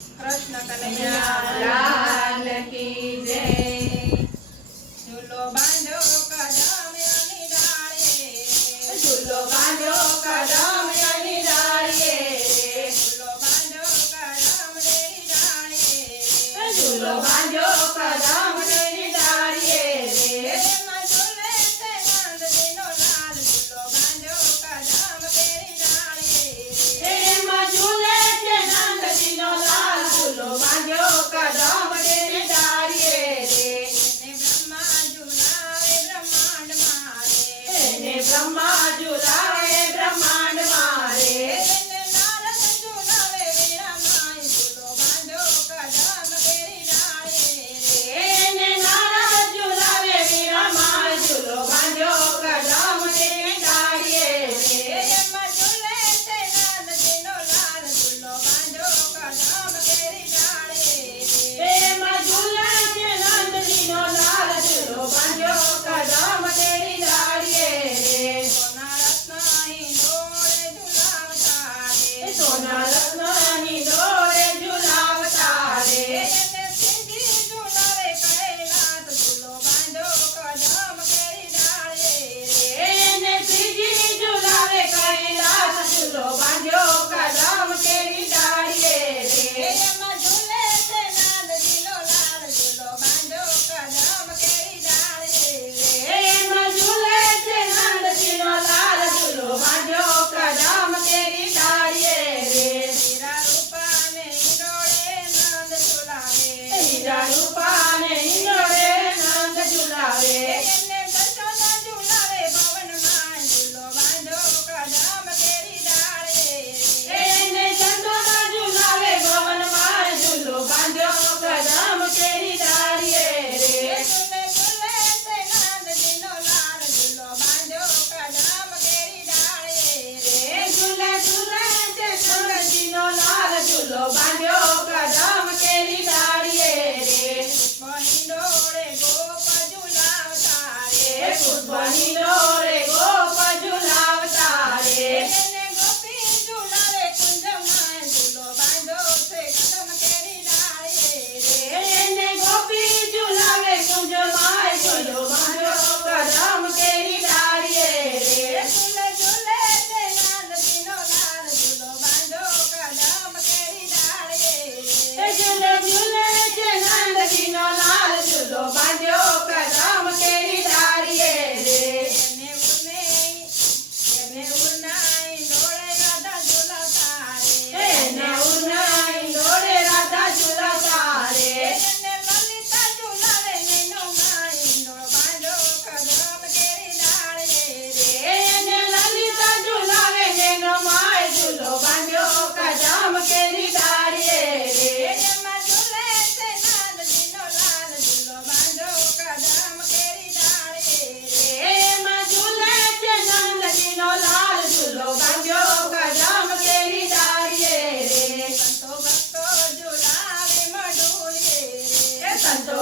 कृष्ण कन्हैया लाल की जय। झूलो बांधो कदम अनी डाળીએ, झूलो बांधो कदम अनी डाળીએ, झूलो बांधो कदम रे डाળીએ, झूलो बांधो कदम अनी डाળીએ रे। એમાં ઝૂલે છે નંદજીનો લાલ, ઝૂલો બાંધો કદમ કેરી ડાળીએ, એમાં ઝૂલે છે નંદજીનો લાલ, ઝૂલો બાંધો કદમ અની डाળીએ રે। એને બ્રહ્મા ઝુલાવે બ્રહ્માંડ મારે, એને બ્રહ્મા ઝુલાવે બ્રહ્માંડ મારે, એને નારદ ઝુલાવે વીરામાય, ઝૂલો બાંધો કદમ કેરી ડાળીએ, એને નારદ ઝુલાવે વીરામાય, ઝૂલો બાંધો કદમ અની डाળીએ રે। એમાં ઝૂલે છે નંદજીનો લાલ, ઝૂલો બાંધો કદમ કેરી ડાળીએ, એમાં ઝૂલે છે નંદજીનો લાલ, ઝૂલો બાંધો કદમ કેરી ડાળીએ રે। સોના રત્ન હિંડોળે ઝુલાવતા રે, સોના રત્ન હિંડોળે ઝુલાવતા રે, એને સિંધી ઝુલાવે કૈલાસ, ઝૂલો બાંધો કદમ કેરી ડાળીએ, એને શ્રીજી ઝુલાવે કૈલાસ, ઝૂલો બાંધો કદમ કેરી ડાળીએ રે। એમાં ઝૂલે છે નંદજીનો લાલ, ઝૂલો બાંધો કદમ કેરી ડાળીએ, એમાં ઝૂલે છે નંદજીનો લાલ, ઝૂલો બાંધો કદમ કેરી ડાળીએ રે। હીરા રૂપાને હિંડોળે નંદ ઝુલાવે, હીરા રૂપાને હિંડોળે નંદ ઝુલાવે, એને દર્શન ઝુલાવે ભવનમાં, ઝૂલો બાંધો કદમ કેરી ડાળીએ, એને ચંદોના ઝુલાવે ભવનમાં, ઝૂલો બાંધો કદમ કેરી ડાળીએ રે। ઝૂલે ઝૂલે છે નંદજીનો લાલ, ઝૂલો બાંધો કદમ કેરી ડાળીએ, ઝૂલે ઝૂલે છે નંદજીનો લાલ, ઝૂલો બાંધો કદમ કેરી ડાળીએ રે। હિંડોળે ગોપ ઝુલાવતા રે, પુષ્પ હિંડોળે ગોપ ઝુલાવતા રે, એને ગોપી ઝુલાવે કુંજમાં, ઝૂલો બાંધો છે કદમ કેરી ડાળીએ, એને ગોપી ઝુલાવે કુંજમાં, ઝૂલો બાંધો કદમ કેરી ડાળીએ રે। ઝૂલે ઝૂલે છે નંદજીનો લાલ, ઝૂલો બાંધો કદમ કેરી ડાળીએ, ઝૂલે ઝૂલે છે નંદજીનો લાલ, ઝૂલો બાંધો કદમ કેરી ડાળીએ રે। એને ઉનાઈ ડોળે રાધા ઝુલાવતા રે, એને ઉના હિંડોળે રાધા ઝુલાવતા રે, એને લલિતા ઝુલાવે નૈનો માય, હિંડોળ બાંધો કદમ કેરી ડાળીએ, એને લલિતા ઝુલાવે નેનો માય, ઝૂલો બાંધો કદમ કેરી ડાળીએ રે। એમાં ઝૂલે છે નંદજીનો લાલ, ઝૂલો બાંધો કદમ કેરી ડાળીએ, એમાં ઝૂલે છે નંદજીનો લાલ, ઝૂલો બાંધો કદમ કેરી ડાળીએ રે। સંતો ભક્તો ઝુલાવે મઢુલીએ રે, સંતો